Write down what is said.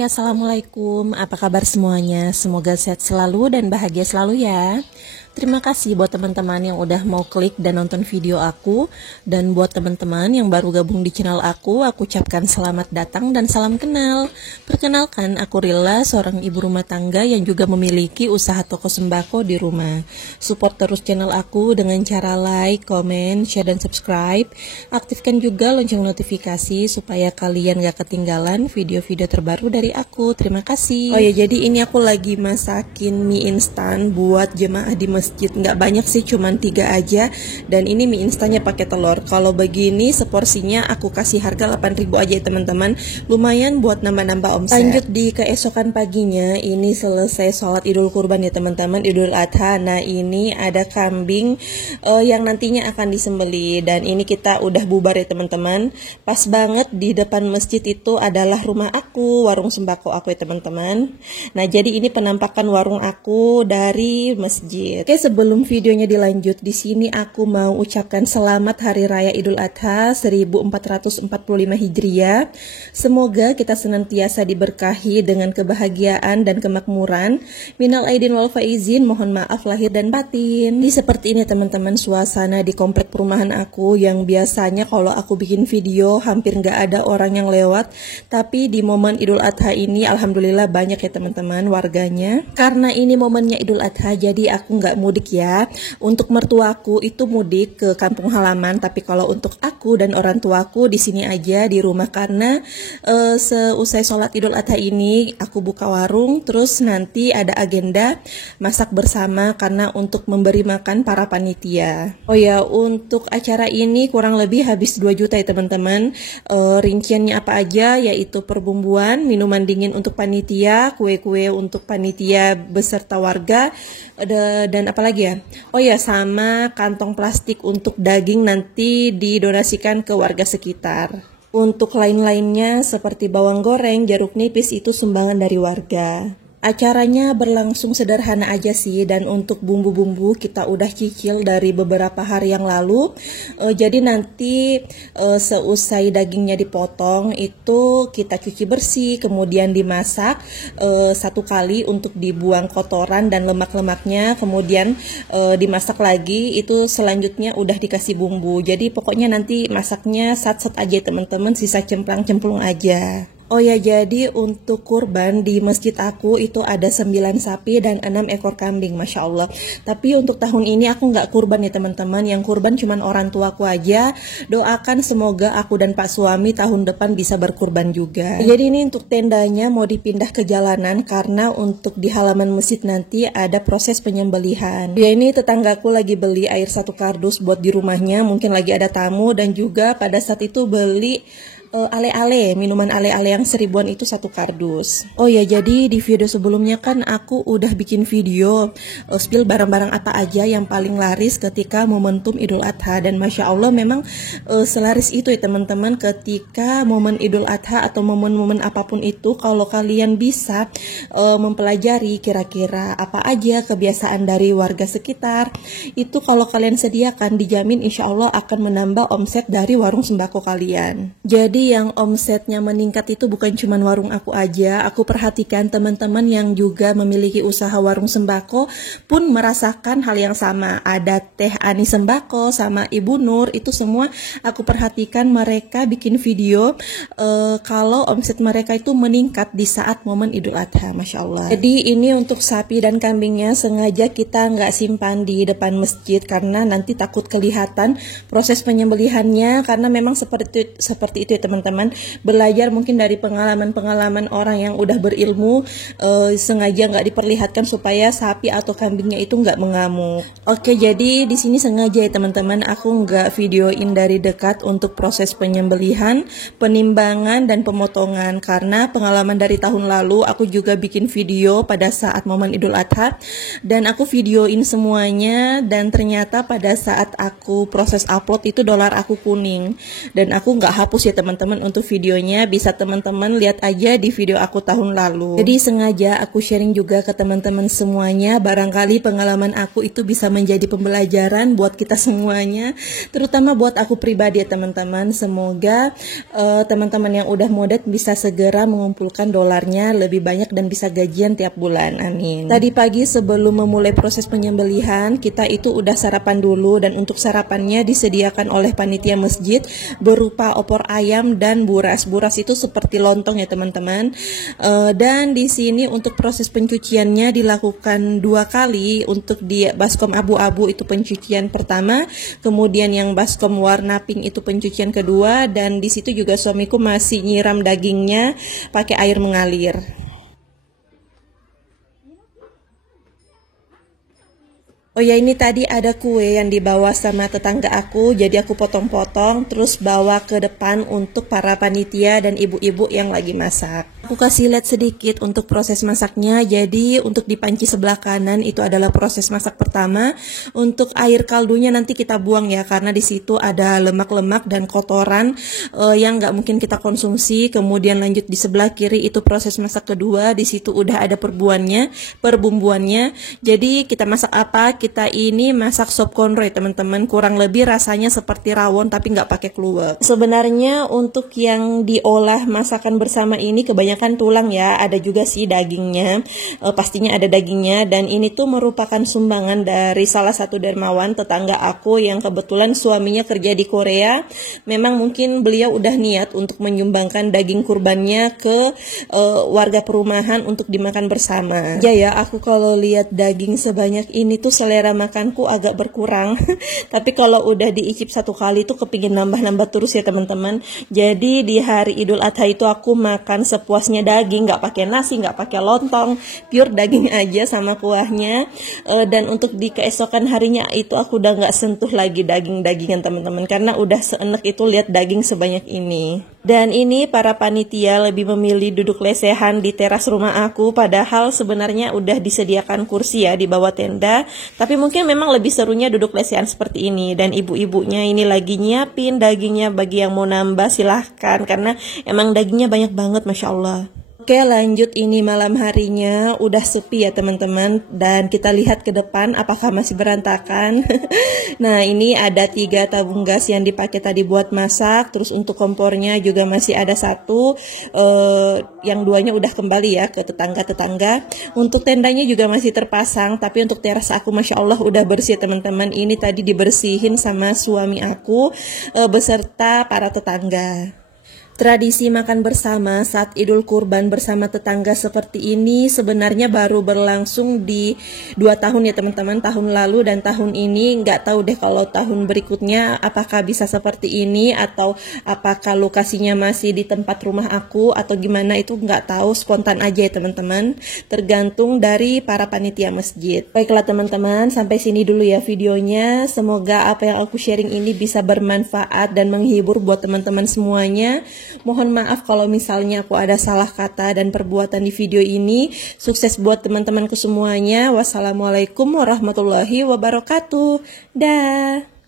Hai, assalamualaikum. Apa kabar semuanya? Semoga sehat selalu dan bahagia selalu ya. Terima kasih buat teman-teman yang udah mau klik dan nonton video aku. Dan buat teman-teman yang baru gabung di channel aku ucapkan selamat datang dan salam kenal. Perkenalkan, aku Rilla, seorang ibu rumah tangga yang juga memiliki usaha toko sembako di rumah. Support terus channel aku dengan cara like, komen, share, dan subscribe. Aktifkan juga lonceng notifikasi supaya kalian gak ketinggalan video-video terbaru dari aku. Terima kasih. Oh ya, jadi ini aku lagi masakin mie instan buat jemaah di masjid. Nggak banyak sih, cuman 3 aja. Dan ini mie instannya pakai telur. Kalau begini seporsinya aku kasih harga 8.000 aja ya teman-teman. Lumayan buat nambah-nambah omset. Lanjut di keesokan paginya, ini selesai sholat Idul Kurban ya teman-teman, Idul Adha. Nah ini ada kambing yang nantinya akan disembeli. Dan ini kita udah bubar ya teman-teman. Pas banget di depan masjid itu adalah rumah aku, warung sembako aku ya teman-teman. Nah jadi ini penampakan warung aku dari masjid. Oke, sebelum videonya dilanjut, di sini aku mau ucapkan selamat Hari Raya Idul Adha 1445 Hijriah. Semoga kita senantiasa diberkahi dengan kebahagiaan dan kemakmuran. Minal aidin wal faizin, mohon maaf lahir dan batin. Ini seperti ini teman-teman suasana di komplek perumahan aku, yang biasanya kalau aku bikin video hampir nggak ada orang yang lewat. Tapi di momen Idul Adha ini alhamdulillah banyak ya teman-teman warganya. Karena ini momennya Idul Adha, jadi aku nggak mudik ya. Untuk mertuaku itu mudik ke kampung halaman, tapi kalau untuk aku dan orang tuaku di sini aja di rumah, karena seusai sholat Idul Adha ini aku buka warung, terus nanti ada agenda masak bersama karena untuk memberi makan para panitia. Oh ya, untuk acara ini kurang lebih habis 2 juta ya teman-teman. Rinciannya apa aja, yaitu perbumbuan, minuman dingin untuk panitia, kue-kue untuk panitia beserta warga, dan apa lagi ya? Oh ya, sama kantong plastik untuk daging nanti didonasikan ke warga sekitar. Untuk lain-lainnya seperti bawang goreng, jeruk nipis itu sumbangan dari warga. Acaranya berlangsung sederhana aja sih, dan untuk bumbu-bumbu kita udah cicil dari beberapa hari yang lalu. Jadi nanti seusai dagingnya dipotong itu kita cuci bersih, kemudian dimasak 1 kali untuk dibuang kotoran dan lemak-lemaknya, kemudian dimasak lagi, itu selanjutnya udah dikasih bumbu. Jadi pokoknya nanti masaknya sat-sat aja teman-teman, sisa cemplang-cemplung aja. Oh ya, jadi untuk kurban di masjid aku itu ada 9 sapi dan 6 ekor kambing, Masya Allah. Tapi untuk tahun ini aku nggak kurban ya teman-teman, yang kurban cuman orang tuaku aja. Doakan semoga aku dan Pak suami tahun depan bisa berkurban juga. Jadi ini untuk tendanya mau dipindah ke jalanan, karena untuk di halaman masjid nanti ada proses penyembelihan. Ya ini tetanggaku lagi beli air 1 kardus buat di rumahnya, mungkin lagi ada tamu, dan juga pada saat itu beli ale-ale, minuman ale-ale yang 1000-an itu 1 kardus. Oh ya, jadi di video sebelumnya kan aku udah bikin video spill barang-barang apa aja yang paling laris ketika momentum Idul Adha, dan Masya Allah memang selaris itu ya teman-teman. Ketika momen Idul Adha atau momen-momen apapun itu, kalau kalian bisa mempelajari kira-kira apa aja kebiasaan dari warga sekitar, itu kalau kalian sediakan dijamin insya Allah akan menambah omset dari warung sembako kalian. Jadi yang omsetnya meningkat itu bukan cuma warung aku aja, aku perhatikan teman-teman yang juga memiliki usaha warung sembako pun merasakan hal yang sama. Ada Teh Ani Sembako sama Ibu Nur, itu semua aku perhatikan mereka bikin video kalau omset mereka itu meningkat di saat momen Idul Adha, Masya Allah. Jadi ini untuk sapi dan kambingnya sengaja kita nggak simpan di depan masjid, karena nanti takut kelihatan proses penyembelihannya, karena memang seperti itu ya teman-teman. Belajar mungkin dari pengalaman-pengalaman orang yang udah berilmu, sengaja nggak diperlihatkan supaya sapi atau kambingnya itu nggak mengamuk. Oke, jadi di sini sengaja ya teman-teman aku nggak videoin dari dekat untuk proses penyembelihan, penimbangan, dan pemotongan, karena pengalaman dari tahun lalu aku juga bikin video pada saat momen Idul Adha, dan aku videoin semuanya, dan ternyata pada saat aku proses upload itu dolar aku kuning, dan aku nggak hapus ya teman-teman. teman-teman untuk videonya. Bisa teman-teman lihat aja di video aku tahun lalu. Jadi sengaja aku sharing juga ke teman-teman semuanya. Barangkali pengalaman aku itu bisa menjadi pembelajaran buat kita semuanya, terutama buat aku pribadi ya teman-teman. Semoga teman-teman yang udah modal bisa segera mengumpulkan dolarnya lebih banyak dan bisa gajian tiap bulan. Amin. Tadi pagi sebelum memulai proses penyembelihan, kita itu udah sarapan dulu, dan untuk sarapannya disediakan oleh panitia masjid berupa opor ayam dan buras. Buras itu seperti lontong ya teman-teman. Dan di sini untuk proses pencuciannya dilakukan 2 kali. Untuk di baskom abu-abu itu pencucian pertama, kemudian yang baskom warna pink itu pencucian kedua, dan di situ juga suamiku masih nyiram dagingnya pakai air mengalir. Oh ya, ini tadi ada kue yang dibawa sama tetangga aku, jadi aku potong-potong terus bawa ke depan untuk para panitia dan ibu-ibu yang lagi masak. Aku kasih lihat sedikit untuk proses masaknya. Jadi untuk di panci sebelah kanan itu adalah proses masak pertama. Untuk air kaldunya nanti kita buang ya, karena di situ ada lemak-lemak dan kotoran yang nggak mungkin kita konsumsi. Kemudian lanjut di sebelah kiri itu proses masak kedua. Di situ udah ada perbumbuannya. Jadi kita masak apa? Kita ini masak sop konro ya teman-teman. Kurang lebih rasanya seperti rawon tapi nggak pakai kluwek. Sebenarnya untuk yang diolah masakan bersama ini kebanyakan tulang ya, ada juga sih dagingnya, pastinya ada dagingnya. Dan ini tuh merupakan sumbangan dari salah satu dermawan tetangga aku yang kebetulan suaminya kerja di Korea. Memang mungkin beliau udah niat untuk menyumbangkan daging kurbannya ke warga perumahan untuk dimakan bersama. Ya aku kalau lihat daging sebanyak ini tuh selera makanku agak berkurang. Tapi kalau udah diicip 1 kali tuh kepingin nambah-nambah terus ya teman-teman. Jadi di hari Idul Adha itu aku makan sepuasnya daging, nggak pakai nasi, nggak pakai lontong, pure daging aja sama kuahnya. Dan untuk di keesokan harinya itu aku udah nggak sentuh lagi daging-dagingan teman-teman, karena udah seenak itu lihat daging sebanyak ini. Dan ini para panitia lebih memilih duduk lesehan di teras rumah aku, padahal sebenarnya udah disediakan kursi ya di bawah tenda. Tapi mungkin memang lebih serunya duduk lesehan seperti ini. Dan ibu-ibunya ini lagi nyiapin dagingnya, bagi yang mau nambah silahkan, karena emang dagingnya banyak banget, Masya Allah. Oke, lanjut, ini malam harinya udah sepi ya teman-teman, dan kita lihat ke depan apakah masih berantakan. Nah, ini ada 3 tabung gas yang dipakai tadi buat masak. Terus untuk kompornya juga masih ada 1, yang 2-nya udah kembali ya ke tetangga-tetangga. Untuk tendanya juga masih terpasang, tapi untuk teras aku Masya Allah udah bersih teman-teman. Ini tadi dibersihin sama suami aku beserta para tetangga. Tradisi makan bersama saat Idul Kurban bersama tetangga seperti ini sebenarnya baru berlangsung di 2 tahun ya teman-teman, tahun lalu dan tahun ini. Nggak tahu deh kalau tahun berikutnya apakah bisa seperti ini atau apakah lokasinya masih di tempat rumah aku atau gimana, itu nggak tahu, spontan aja ya teman-teman, tergantung dari para panitia masjid. Baiklah teman-teman, sampai sini dulu ya videonya. Semoga apa yang aku sharing ini bisa bermanfaat dan menghibur buat teman-teman semuanya. Mohon maaf kalau misalnya aku ada salah kata dan perbuatan di video ini. Sukses buat teman-temanku semuanya. Wassalamualaikum warahmatullahi wabarakatuh. Dah.